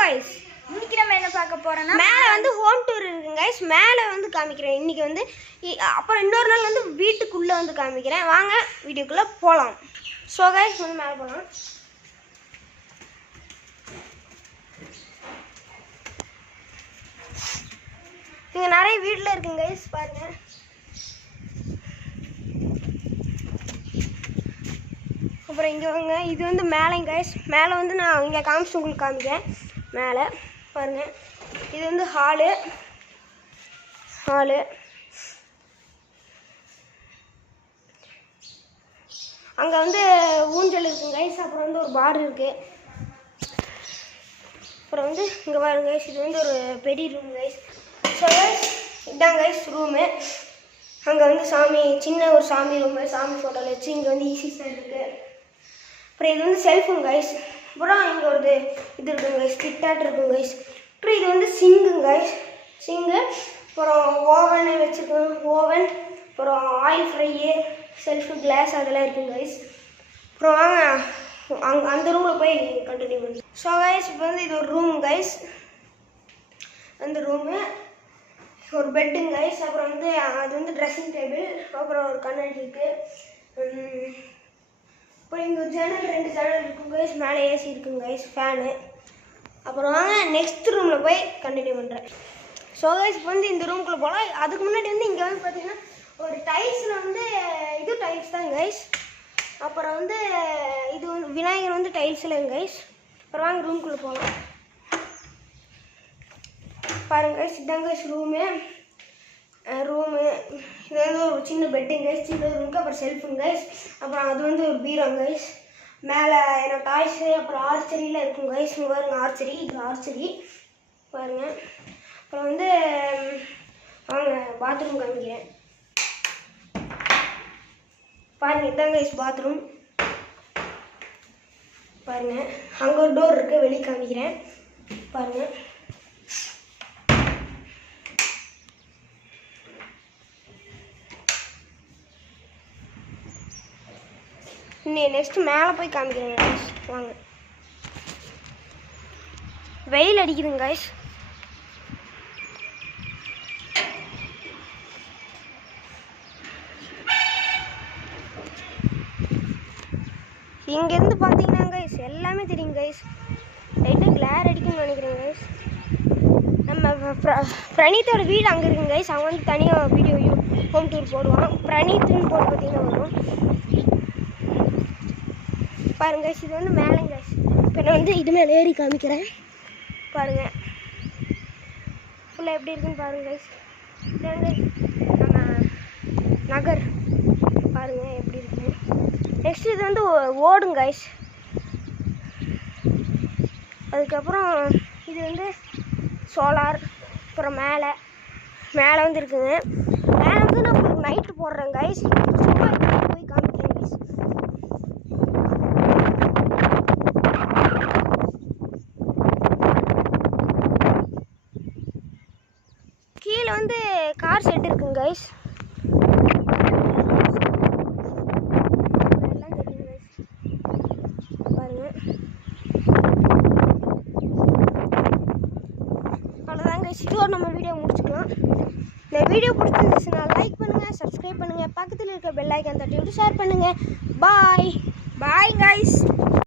Guys இன்னைக்கு நம்ம என்ன பார்க்க போறோம்னா மேலே வந்து ஹோம் டூர் இருக்குங்க கைஸ். மேலே வந்து காமிக்கிறேன் இன்னைக்கு வந்து. அப்புறம் இன்னொரு நாள் வந்து வீட்டுக்குள்ளே வந்து காமிக்கிறேன். வாங்க வீடியோக்குள்ளே போகலாம். ஸோ கைஸ் வந்து மேலே போகலாம். இங்கே நிறைய வீட்டில் இருக்குங்க கைஸ் பாருங்கள். அப்புறம் இங்கே வாங்க, இது வந்து மேலேங்க கைஸ். மேலே வந்து நான் இங்கே காமிச்சு உங்களுக்கு காமிக்கிறேன். மேலே பாருங்கள், இது வந்து ஹாலு. அங்கே வந்து ஊஞ்சல் இருக்குங்க கைஸ். அப்புறம் வந்து ஒரு பார் இருக்குது. அப்புறம் வந்து இங்கே பாருங்க கைஸ், இது வந்து ஒரு பெரிய ரூம் கைஸ். ஸோ கைஸ் இதான் கைஸ் ரூமு. அங்கே வந்து சாமி, சின்ன ஒரு சாமி ரூமு, சாமி ஃபோட்டோவில் வச்சு இங்கே வந்து ஈஸி சார் இருக்குது. அப்புறம் இது வந்து செல்ஃபுங்க கைஸ். அப்புறம் இங்கே ஒரு இது இருக்குங்க கைஸ், கிட்டாட் இருக்குங்க கைஸ். அப்புறம் இது வந்து சிங்குங்க கைஸ், சிங்கு. அப்புறம் ஓவனு வச்சுருக்கோம், ஓவன். அப்புறம் ஆயில் ஃப்ரையு, செல்ஃபு, கிளாஸ் அதெல்லாம் இருக்குங்க கைஸ். அப்புறம் வாங்க அந்த ரூமில் போய் கண்டினியூ பண்ணி. ஸோ கைஸ் இப்போ வந்து இது ஒரு ரூம் கைஸ். அந்த ரூமு ஒரு பெட்டுங்க கைஸ். அப்புறம் வந்து அது வந்து ட்ரெஸ்ஸிங் டேபிள். அப்புறம் ஒரு கண்ணாடி இருக்குது. அப்புறம் இங்கே ஒரு ஜன்னல், 2 ஜன்னல் இருக்குங்க கைஸ். மேலே ஏசி இருக்குங்க கைஸ், ஃபேனு. அப்புறம் வாங்க நெக்ஸ்ட் ரூமில் போய் கண்டினியூ பண்ணுறேன். ஸோ கைஸ் இப்போ வந்து இந்த ரூமுக்குள்ளே போகலாம். அதுக்கு முன்னாடி வந்து இங்கே வந்து பார்த்தீங்கன்னா ஒரு டைல்ஸில் வந்து இது டைல்ஸ் தான் கைஸ். அப்புறம் வந்து இது வந்து விநாயகர் வந்து டைல்ஸில் கைஸ். அப்புறம் வாங்க ரூமுக்குள்ளே போகலாம். பாருங்க கைஸ், இதாங்க கைஸ் ரூமு. இது வந்து ஒரு சின்ன பெட்டுங்க கைஸ், சின்ன ரூமுக்கு. அப்புறம் செல்ஃபுங்க கைஸ். அப்புறம் அது வந்து ஒரு பீரோங்க கைஸ். மேலே என்னோட டாய்ஸு. அப்புறம் ஆர்ச்சரியில் இருக்குங்க கைஸ். இங்கே பாருங்க ஆர்ச்சரி, இது ஆர்ச்சரி பாருங்கள். அப்புறம் வந்து வாங்க பாத்ரூம் காமிக்கிறேன். பாருங்கள் இதாங்க கைஸ் பாத்ரூம். பாருங்கள் அங்கே ஒரு டோர் இருக்குது, வெளியே காமிக்கிறேன் பாருங்கள். நெக்ஸ்ட்டு மேலே போய் காமிக்கிறேங்க கைஸ். வாங்க, வெயில் அடிக்குதுங்க கைஸ். இங்கேருந்து பார்த்தீங்கன்னா கைஸ் எல்லாமே தெரியும் கைஸ். லைட்டாக கிளார் அடிக்கும்னு நினைக்கிறேன் கைஸ். நம்ம பிரணீத்தோட வீடு அங்கே இருக்குங்க கைஸ். அவன் வந்து தனியாக வீடியோ ஹோம் டூர் போடுவான். பிரணீத்துன்னு போட்டு பார்த்தீங்கன்னா வரும் பாருங்க கைஸ். இது வந்து மேலே கைஸ். இப்போ நான் வந்து இது மேலே ஏறி காமிக்கிறேன் பாருங்கள். ஃபுல்லாக எப்படி இருக்குன்னு பாருங்க கைஸ். இதான் கைஸ் நம்ம நகர் பாருங்கள் எப்படி இருக்கு. நெக்ஸ்ட் இது வந்து ஓடுங்க கைஸ். அதுக்கப்புறம் இது வந்து சோலார். அப்புறம் மேலே வந்து இருக்குங்க. மேலே வந்து நான் உங்களுக்கு நைட்டு போடுறேன் கைஸ். சும்மா போய் காமிக்கிறேன் கைஸ். கீழே வந்து கார் செட் இருக்குங்க கைஸ். இதோடு நம்ம வீடியோ முடிச்சுக்கலாம். இந்த வீடியோ பிடிச்சிருந்துச்சுன்னா லைக் பண்ணுங்கள், சப்ஸ்கிரைப் பண்ணுங்கள், பக்கத்தில் இருக்க பெல் ஐக்கான் தட்டி விட்டு ஷேர் பண்ணுங்கள். Bye guys.